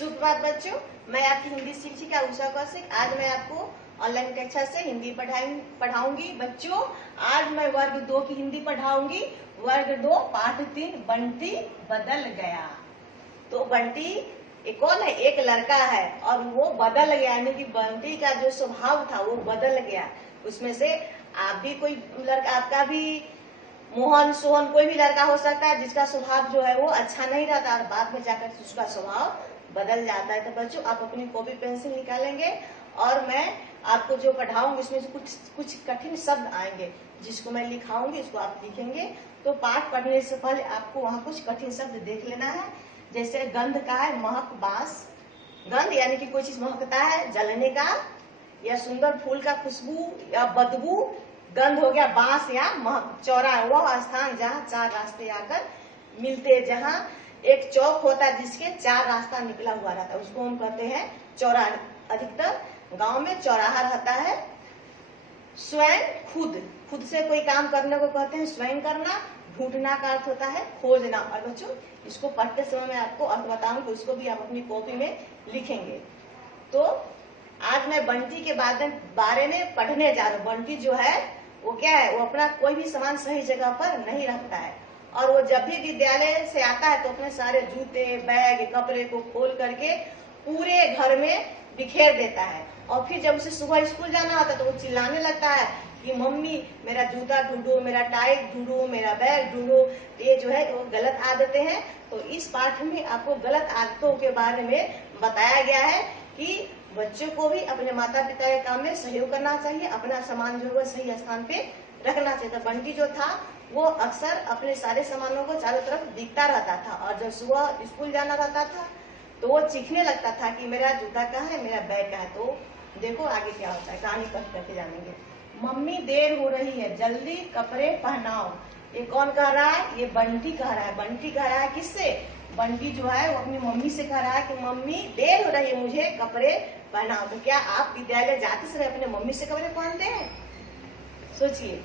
सुप्रभात बच्चों, मैं आपकी हिंदी शिक्षिका उषा कौशिक। आज मैं आपको ऑनलाइन कक्षा से हिंदी पढ़ाऊंगी। बच्चों, आज मैं वर्ग 2 की हिंदी पढ़ाऊंगी। वर्ग 2 पाठ 3 बंटी बदल गया। तो बंटी एक कौन है? एक लड़का है और वो बदल गया, यानी कि बंटी का जो स्वभाव था वो बदल गया। उसमें से आप भी कोई लड़का, आपका भी मोहन सोहन कोई भी लड़का हो सकता है जिसका स्वभाव जो है वो अच्छा नहीं रहता और बाद में जाकर उसका स्वभाव बदल जाता है। तो बच्चों, आप अपनी कॉपी पेंसिल निकालेंगे और मैं आपको जो पढ़ाऊंगी उसमें से कुछ कठिन शब्द आएंगे जिसको मैं लिखाऊंगी, इसको आप लिखेंगे। तो पाठ पढ़ने से पहले आपको वहाँ कुछ कठिन शब्द देख लेना है। जैसे गंध का है महक बास, गंध यानी कि कोई चीज महकता है, जलने का, या सुंदर फूल का खुशबू या बदबू। गंध हो गया बांस या महक। चौराहा वह स्थान जहाँ 4 रास्ते आकर मिलते, जहाँ एक चौक होता है जिसके 4 रास्ता निकला हुआ रहता है, उसको हम कहते हैं चौराहा। अधिकतर गांव में चौराहा रहता है। स्वयं खुद से कोई काम करने को कहते हैं स्वयं करना। ढूंढना का अर्थ होता है खोजना। और बच्चों, इसको पढ़ते समय मैं आपको अर्थ बताऊंगी, उसको भी आप अपनी कॉपी में लिखेंगे। तो आज मैं बंटी के बारे में पढ़ने जा रहा हूँ। बंटी जो है वो क्या है? वो अपना कोई भी सामान सही जगह पर नहीं रखता है और वो जब भी विद्यालय से आता है तो अपने सारे जूते, बैग, कपड़े को खोल करके पूरे घर में बिखेर देता है। और फिर जब उसे सुबह स्कूल जाना होता है तो वो चिल्लाने लगता है कि मम्मी मेरा जूता ढूंढो, मेरा टाई ढूंढो, मेरा बैग ढूंढो। ये जो है वो गलत आदतें हैं। तो इस पाठ में आपको गलत आदतों के बारे में बताया गया है कि बच्चों को भी अपने माता पिता के काम में सहयोग करना चाहिए, अपना सामान जो है सही स्थान पे रखना चाहिए। तो बंटी जो था वो अक्सर अपने सारे सामानों को चारों तरफ दिखता रहता था और जब सुबह स्कूल जाना रहता था तो वो चीखने लगता था कि मेरा जूता कहाँ है, मेरा बैग कहाँ है। तो देखो आगे क्या होता है, कहानी पढ़ करके जानेंगे। मम्मी देर हो रही है, जल्दी कपड़े पहनाओ। ये कौन कह रहा है? ये बंटी कह रहा है। बंटी कह रहा है किससे? बंटी जो है वो अपनी मम्मी से कह रहा है कि मम्मी देर हो रही है, मुझे कपड़े पहनाओ। तो क्या आप विद्यालय जाते समय अपने मम्मी से कपड़े पहनते हैं? सोचिए।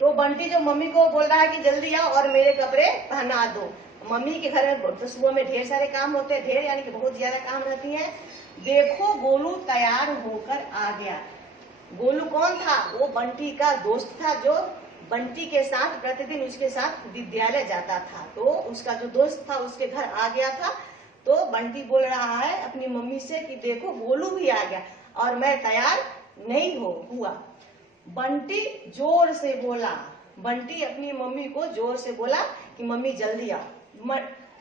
तो बंटी जो मम्मी को बोल रहा है कि जल्दी आओ और मेरे कपड़े पहना दो। मम्मी के घर में तो सुबह में ढेर सारे काम होते हैं, ढेर यानी कि बहुत ज्यादा काम रहती है। देखो गोलू तैयार होकर आ गया। गोलू कौन था? वो बंटी का दोस्त था जो बंटी के साथ प्रतिदिन उसके साथ विद्यालय जाता था। तो उसका जो दोस्त था उसके घर आ गया था। तो बंटी बोल रहा है अपनी मम्मी से कि देखो गोलू भी आ गया और मैं तैयार नहीं हुआ। बंटी जोर से बोला। बंटी अपनी मम्मी को जोर से बोला कि मम्मी जल्दी आओ।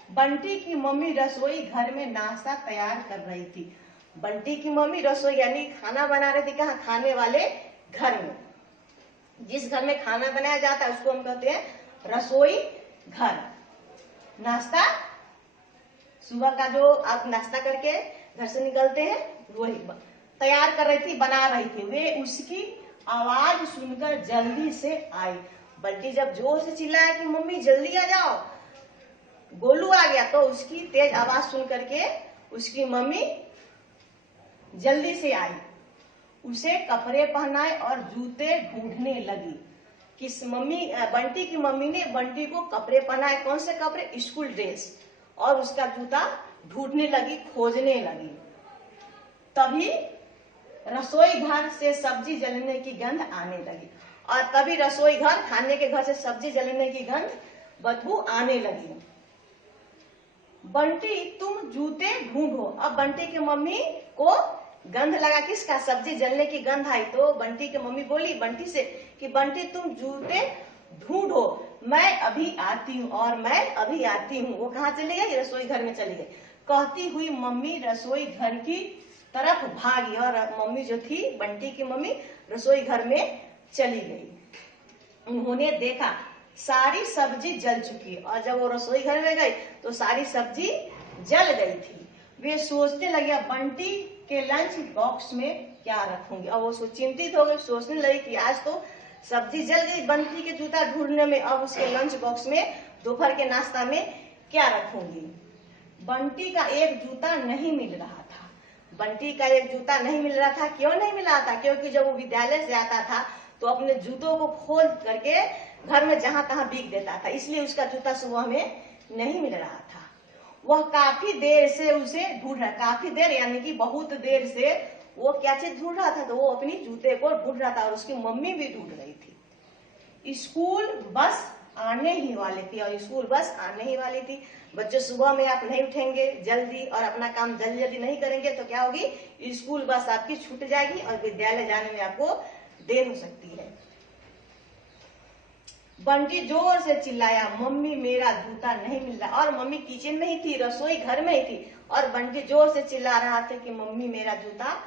बंटी की मम्मी रसोई घर में नाश्ता तैयार कर रही थी। बंटी की मम्मी रसोई यानी खाना बना रही थी। कहाँ? खाने वाले घर में। जिस घर में खाना बनाया जाता है उसको हम कहते हैं रसोई घर। नाश्ता, सुबह का जो आप नाश्ता करके घर से निकलते हैं वही तैयार कर रही थी, बना रही थी। वे उसकी आवाज सुनकर जल्दी से आई। बंटी जब जोर से चिल्लाया कि मम्मी जल्दी आ जाओ, गोलू आ गया, तो उसकी तेज आवाज सुन करके उसकी मम्मी जल्दी से आई, उसे कपड़े पहनाए और जूते ढूंढने लगी। बंटी की मम्मी ने बंटी को कपड़े पहनाए। कौन से कपड़े? School dress. और उसका जूता ढूंढने लगी, खोजने लगी। तभी रसोई घर से सब्जी जलने की गंध आने लगी। और तभी रसोई घर, खाने के घर से सब्जी जलने की गंध, बदबू आने लगी। बंटी तुम जूते ढूंढो। अब बंटी की मम्मी को गंध लगा किसका? सब्जी जलने की गंध आई। तो बंटी की मम्मी बोली बंटी से कि बंटी तुम जूते ढूंढो, मैं अभी आती हूँ। और मैं अभी आती हूँ। वो कहाँ चली गई? रसोई घर में चली गई। कहती हुई मम्मी रसोई घर की तरफ भागी और मम्मी जो थी बंटी की मम्मी रसोई घर में चली गई। उन्होंने देखा सारी सब्जी जल चुकी और जब वो रसोई घर में गई तो सारी सब्जी जल गई थी। वे सोचने लगे बंटी के लंच बॉक्स में क्या रखूंगी। और वो चिंतित हो गई, सोचने लगी कि आज तो सब्जी जल गई बंटी के जूता ढूंढने में, अब उसके लंच बॉक्स में दोपहर के नाश्ता में क्या रखूंगी। बंटी का एक जूता नहीं मिल रहा था। बंटी का एक जूता नहीं मिल रहा था। क्यों नहीं मिल रहा था? क्योंकि जब वो विद्यालय से आता था तो अपने जूतों को खोल करके घर में जहां तहां बिक देता था, इसलिए उसका जूता सुबह में नहीं मिल रहा था। वह काफी देर से उसे ढूंढ रहा, काफी देर यानी कि बहुत देर से वो क्या चीज ढूंढ रहा था, तो वो अपनी जूते को ढूंढ रहा था और उसकी मम्मी भी ढूंढ रही थी। स्कूल बस आने ही वाली थी और स्कूल बस आने ही वाली थी। बच्चों, सुबह में आप नहीं उठेंगे जल्दी और अपना काम जल्दी जल्दी नहीं करेंगे तो क्या होगी, स्कूल बस आपकी छूट जाएगी और विद्यालय जाने में आपको देर हो सकती है। बंटी जोर से चिल्लाया, मम्मी मेरा जूता नहीं मिल रहा। और मम्मी किचन में ही थी, रसोई घर में ही थी और बंटी जोर से चिल्ला रहा था कि मम्मी मेरा जूता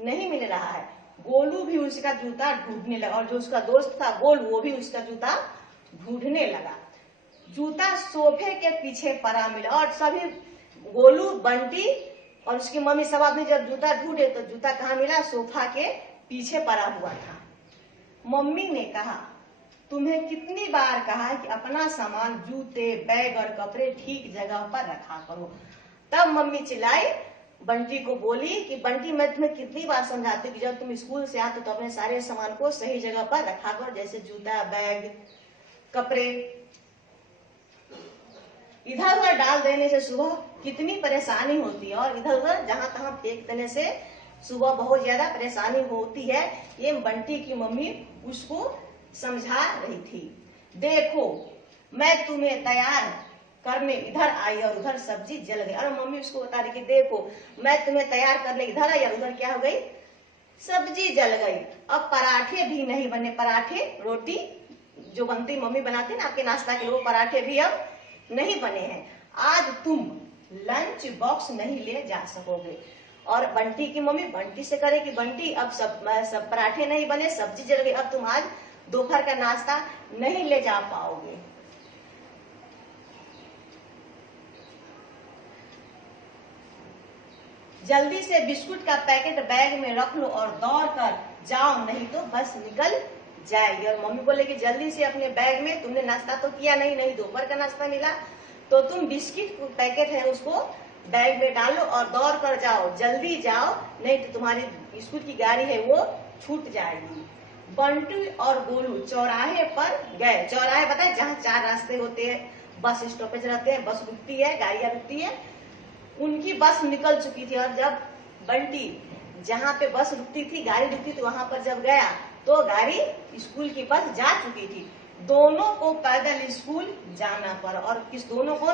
नहीं मिल रहा है। गोलू भी उसका जूता ढूंढने लगा और जो उसका दोस्त था गोलू, वो भी उसका जूता ढूंढने लगा। जूता सोफे के पीछे पड़ा मिला और सभी गोलू, बंटी और उसकी मम्मी सब आदमी जब जूता ढूंढे तो जूता कहाँ मिला, सोफा के पीछे पड़ा हुआ था। मम्मी ने कहा, तुम्हें कितनी बार कहा कि अपना सामान, जूते, बैग और कपड़े ठीक जगह पर रखा करो। तब मम्मी चिल्लाई, बंटी को बोली कि बंटी मैं तुम्हें कितनी बार समझाती हूँ कि जब तुम स्कूल से आते तो अपने सारे सामान को सही जगह पर रखा करो, जैसे जूता, बैग, कपड़े। इधर उधर डाल देने से सुबह कितनी परेशानी होती है और इधर उधर जहां तहां फेंक देने से सुबह बहुत ज्यादा परेशानी होती है। ये बंटी की मम्मी उसको समझा रही थी। देखो मैं तुम्हें तैयार करने इधर आई और उधर सब्जी जल गई। और मम्मी उसको बता रही कि देखो मैं तुम्हें तैयार करने इधर आई और उधर क्या हो गई, सब्जी जल गई। अब पराठे भी नहीं बने, पराठे रोटी जो बनती मम्मी बनाती ना आपके नाश्ता के लिए, वो पराठे भी अब नहीं बने हैं। आज तुम लंच बॉक्स नहीं ले जा सकोगे। और बंटी की मम्मी बंटी से करे कि बंटी अब सब पराठे नहीं बने, सब्जी जल गई, अब तुम आज दोपहर का नाश्ता नहीं ले जा पाओगे। जल्दी से बिस्कुट का पैकेट बैग में रख लो और दौड़ कर जाओ, नहीं तो बस निकल जाएगी। और मम्मी बोले कि जल्दी से अपने बैग में, तुमने नाश्ता तो किया नहीं दोपहर का नाश्ता मिला, तो तुम बिस्किट पैकेट है उसको बैग में डालो और दौड़ कर जाओ, जल्दी जाओ, नहीं तो तुम्हारी स्कूल की गाड़ी है वो छूट जाएगी। बंटी और गोलू चौराहे पर गए। चौराहे पता है जहाँ चार रास्ते होते हैं, बस स्टॉपेज रहते हैं, बस रुकती है, गाड़ियां रुकती है। उनकी बस निकल चुकी थी और जब बंटी जहाँ पे बस रुकती थी, गाड़ी रुकती थी, वहां पर जब गया तो गाड़ी, स्कूल की बस जा चुकी थी। दोनों को पैदल स्कूल जाना पड़ा। और किस दोनों को,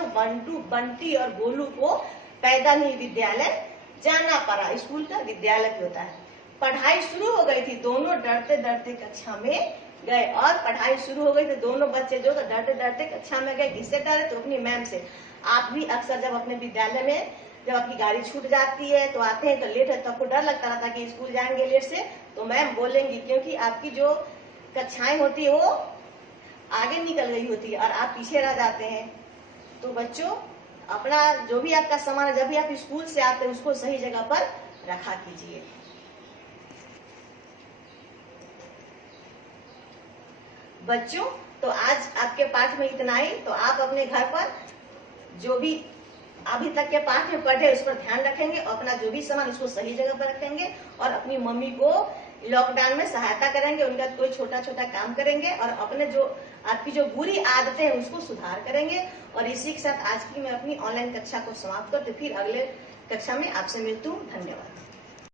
बंटी और गोलू को पैदल ही विद्यालय जाना पड़ा। स्कूल का विद्यालय होता है। पढ़ाई शुरू हो गई थी, दोनों डरते डरते कक्षा में गए। और पढ़ाई शुरू हो गई तो दोनों बच्चे जो डरते डरते कक्षा में गए। किससे डरे, तो अपनी मैम से। आप भी अक्सर जब अपने विद्यालय में जब आपकी गाड़ी छूट जाती है तो आते हैं तो लेट है तो आपको डर लगता रहता कि स्कूल जाएंगे लेट से, तो मैम बोलेंगी, क्योंकि आपकी जो कक्षाएं होती है वो आगे निकल गई होती है और आप पीछे रह जाते हैं। तो बच्चों, अपना जो भी आपका सामान है, जब भी आप स्कूल से आते हैं उसको सही जगह पर रखा कीजिए। बच्चों, तो आज आपके पाठ में इतना ही। तो आप अपने घर पर जो भी अभी तक के पाठ में पढ़े उस पर ध्यान रखेंगे और अपना जो भी सामान उसको सही जगह पर रखेंगे और अपनी मम्मी को लॉकडाउन में सहायता करेंगे, उनका कोई छोटा छोटा काम करेंगे और अपने जो आपकी जो बुरी आदतें हैं उसको सुधार करेंगे। और इसी के साथ आज की मैं अपनी ऑनलाइन कक्षा को समाप्त करती, फिर अगले कक्षा में आपसे मिलती हूँ। धन्यवाद।